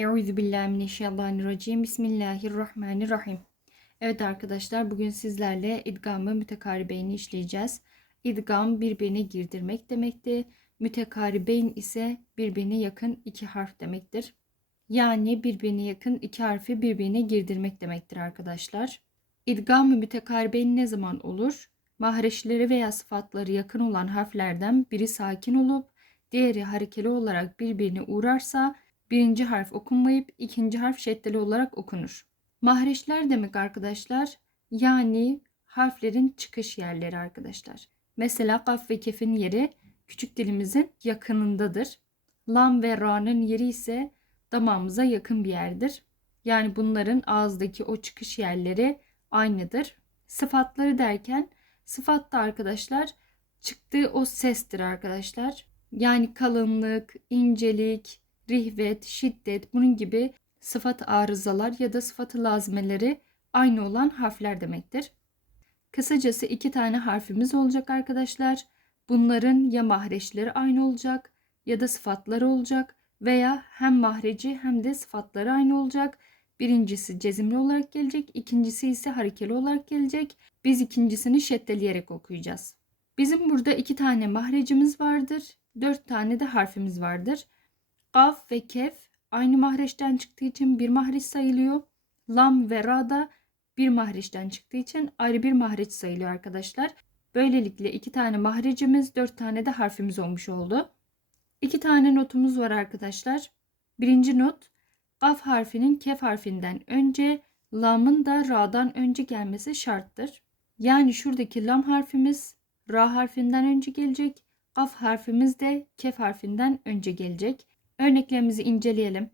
Euzubillahimineşşeytanirracim. Bismillahirrahmanirrahim. Evet arkadaşlar bugün sizlerle idgamı mütekaribeyni işleyeceğiz. İdgam birbirine girdirmek demekti. Mütekaribeyn ise birbirine yakın iki harf demektir. Yani birbirine yakın iki harfi birbirine girdirmek demektir arkadaşlar. İdgam-ı mütekaribeyn ne zaman olur? Mahreçleri veya sıfatları yakın olan harflerden biri sakin olup diğeri harekeli olarak birbirine uğrarsa birinci harf okunmayıp ikinci harf şeddeli olarak okunur. Mahreçler demek arkadaşlar yani harflerin çıkış yerleri arkadaşlar. Mesela kaf ve kefin yeri küçük dilimizin yakınındadır. Lam ve ra'nın yeri ise damağımıza yakın bir yerdir. Yani bunların ağızdaki o çıkış yerleri aynıdır. Sıfatları derken sıfat da arkadaşlar çıktığı o sestir arkadaşlar. Yani kalınlık, incelik, rihvet, şiddet bunun gibi sıfat arızalar ya da sıfatı lazimeleri aynı olan harfler demektir. Kısacası iki tane harfimiz olacak arkadaşlar. Bunların ya mahreçleri aynı olacak ya da sıfatları olacak veya hem mahreci hem de sıfatları aynı olacak. Birincisi cezimli olarak gelecek, ikincisi ise harekeli olarak gelecek. Biz ikincisini şeddeleyerek okuyacağız. Bizim burada iki tane mahrecimiz vardır, dört tane de harfimiz vardır. Kaf ve kef aynı mahreçten çıktığı için bir mahreç sayılıyor. Lam ve ra da bir mahreçten çıktığı için ayrı bir mahreç sayılıyor arkadaşlar. Böylelikle iki tane mahrecimiz, dört tane de harfimiz olmuş oldu. İki tane notumuz var arkadaşlar. Birinci not kaf harfinin kef harfinden önce, lamın da ra'dan önce gelmesi şarttır. Yani şuradaki lam harfimiz ra harfinden önce gelecek. Kaf harfimiz de kef harfinden önce gelecek. Örneklerimizi inceleyelim.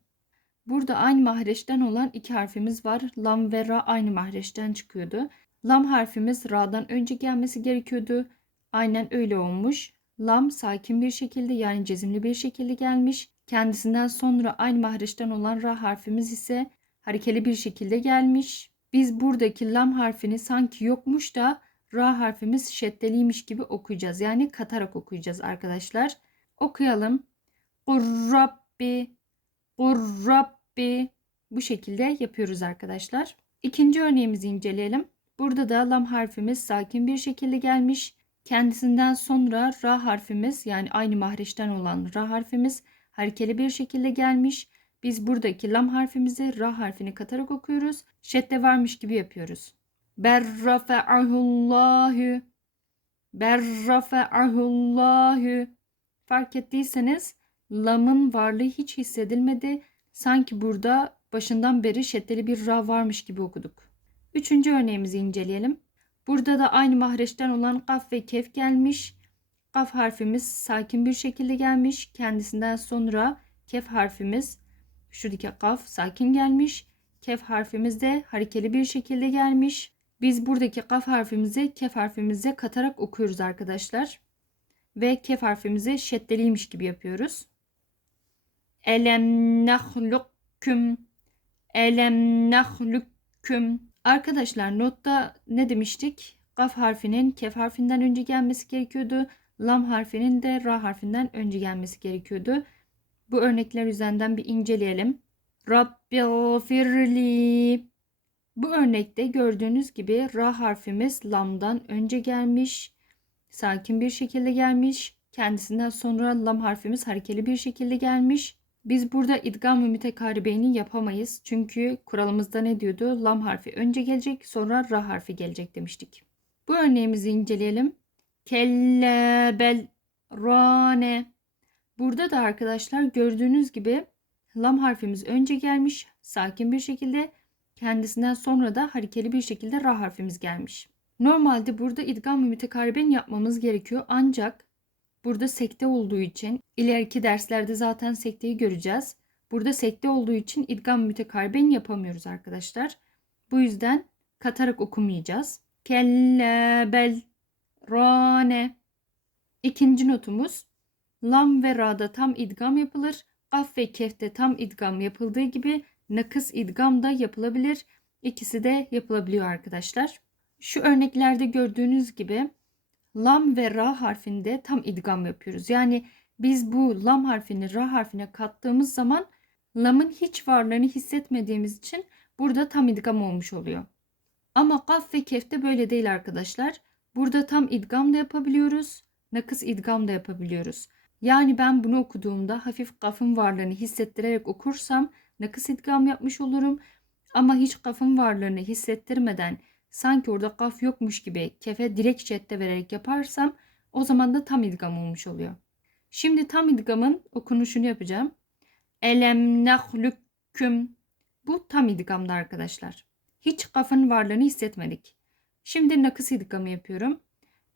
Burada aynı mahreçten olan iki harfimiz var. Lam ve ra aynı mahreçten çıkıyordu. Lam harfimiz ra'dan önce gelmesi gerekiyordu. Aynen öyle olmuş. Lam sakin bir şekilde yani cezimli bir şekilde gelmiş. Kendisinden sonra aynı mahreçten olan ra harfimiz ise harekeli bir şekilde gelmiş. Biz buradaki lam harfini sanki yokmuş da ra harfimiz şeddeliymiş gibi okuyacağız. Yani katarak okuyacağız arkadaşlar. Okuyalım. Kurrabbi, Kurrabbi. Bu şekilde yapıyoruz arkadaşlar. İkinci örneğimizi inceleyelim. Burada da lam harfimiz sakin bir şekilde gelmiş. Kendisinden sonra ra harfimiz yani aynı mahreçten olan ra harfimiz harekeli bir şekilde gelmiş. Biz buradaki lam harfimizi ra harfini katarak okuyoruz. Şedde varmış gibi yapıyoruz. Berrafe'ahullahü Berrafe'ahullahü Fark ettiyseniz lamın varlığı hiç hissedilmedi. Sanki burada başından beri şeddeli bir ra varmış gibi okuduk. Üçüncü örneğimizi inceleyelim. Burada da aynı mahreçten olan kaf ve kef gelmiş. Kaf harfimiz sakin bir şekilde gelmiş. Kendisinden sonra kef harfimiz şuradaki kaf sakin gelmiş. Kef harfimiz de harekeli bir şekilde gelmiş. Biz buradaki kaf harfimizi kef harfimize katarak okuyoruz arkadaşlar. Ve kef harfimizi şeddeliymiş gibi yapıyoruz. Elem nahlukkum. Elem nahlukkum. Arkadaşlar notta ne demiştik? Kaf harfinin kef harfinden önce gelmesi gerekiyordu. Lam harfinin de ra harfinden önce gelmesi gerekiyordu. Bu örnekler üzerinden bir inceleyelim. Rabbi firli. Bu örnekte gördüğünüz gibi ra harfimiz lamdan önce gelmiş. Sakin bir şekilde gelmiş. Kendisinden sonra lam harfimiz harekeli bir şekilde gelmiş. Biz burada idgam-ı mütekaribeyni yapamayız. Çünkü kuralımızda ne diyordu? Lam harfi önce gelecek sonra ra harfi gelecek demiştik. Bu örneğimizi inceleyelim. Kelle bel rane. Burada da arkadaşlar gördüğünüz gibi lam harfimiz önce gelmiş. Sakin bir şekilde kendisinden sonra da harekeli bir şekilde ra harfimiz gelmiş. Normalde burada idgam-ı mütekariben yapmamız gerekiyor. Ancak Burada sekte olduğu için ileriki derslerde zaten sekteyi göreceğiz. Burada sekte olduğu için idgam mütekarben yapamıyoruz arkadaşlar. Bu yüzden katarak okumayacağız. Kelle bel rane. İkinci notumuz lam ve ra'da tam idgam yapılır. Kaf ve kefte tam idgam yapıldığı gibi nakıs idgam da yapılabilir. İkisi de yapılabiliyor arkadaşlar. Şu örneklerde gördüğünüz gibi lam ve ra harfinde tam idgam yapıyoruz. Yani biz bu lam harfini ra harfine kattığımız zaman Lamın hiç varlığını hissetmediğimiz için burada tam idgam olmuş oluyor. Ama kaf ve kefte böyle değil arkadaşlar. Burada tam idgam da yapabiliyoruz. Nakıs idgam da yapabiliyoruz. Yani ben bunu okuduğumda hafif kafın varlığını hissettirerek okursam nakıs idgam yapmış olurum. Ama hiç kafın varlığını hissettirmeden sanki orada kaf yokmuş gibi kefe direkt şedde vererek yaparsam o zaman da tam idgam olmuş oluyor. Şimdi tam idgamın okunuşunu yapacağım. Elem nehlükküm. Bu tam idgamda arkadaşlar. Hiç kafın varlığını hissetmedik. Şimdi nakıs idgamı yapıyorum.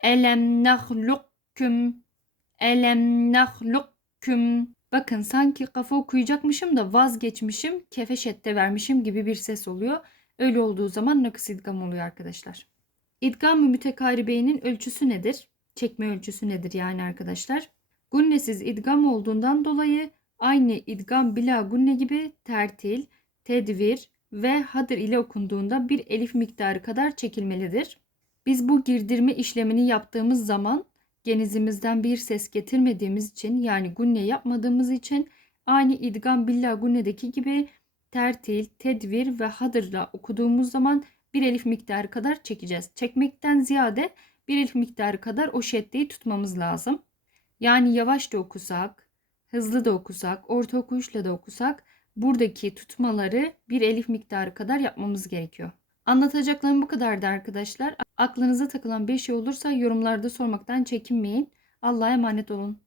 Elem nehlükküm. Elem nehlükküm. Bakın sanki kafa okuyacakmışım da vazgeçmişim, kefe şedde vermişim gibi bir ses oluyor. Öyle olduğu zaman nakıs idgam oluyor arkadaşlar. İdgam-ı mütekaribeynin ölçüsü nedir? Çekme ölçüsü nedir yani arkadaşlar? Gunnesiz idgam olduğundan dolayı aynı idgam bila gunne gibi tertil, tedvir ve hadır ile okunduğunda bir elif miktarı kadar çekilmelidir. Biz bu girdirme işlemini yaptığımız zaman genizimizden bir ses getirmediğimiz için yani gunne yapmadığımız için aynı idgam billa gunne'deki gibi tertil, tedvir ve hadırla okuduğumuz zaman bir elif miktarı kadar çekeceğiz. Çekmekten ziyade bir elif miktarı kadar o şeddeyi tutmamız lazım. Yani yavaş da okusak, hızlı da okusak, orta okuyuşla da okusak buradaki tutmaları bir elif miktarı kadar yapmamız gerekiyor. Anlatacaklarım bu kadardı arkadaşlar. Aklınıza takılan bir şey olursa yorumlarda sormaktan çekinmeyin. Allah'a emanet olun.